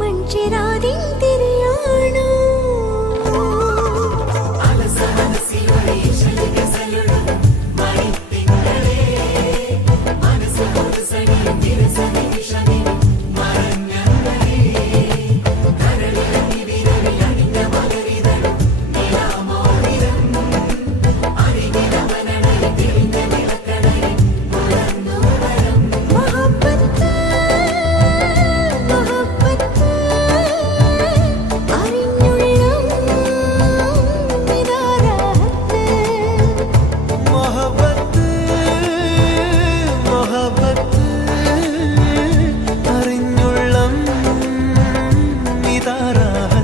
మంచి రాదింది love.